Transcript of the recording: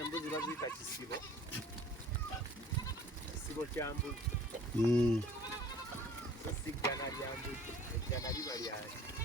embuzi baziyita kisibo, kisibo kya mbuzi. So si ggana lya mbuzi, eggana liba lyange.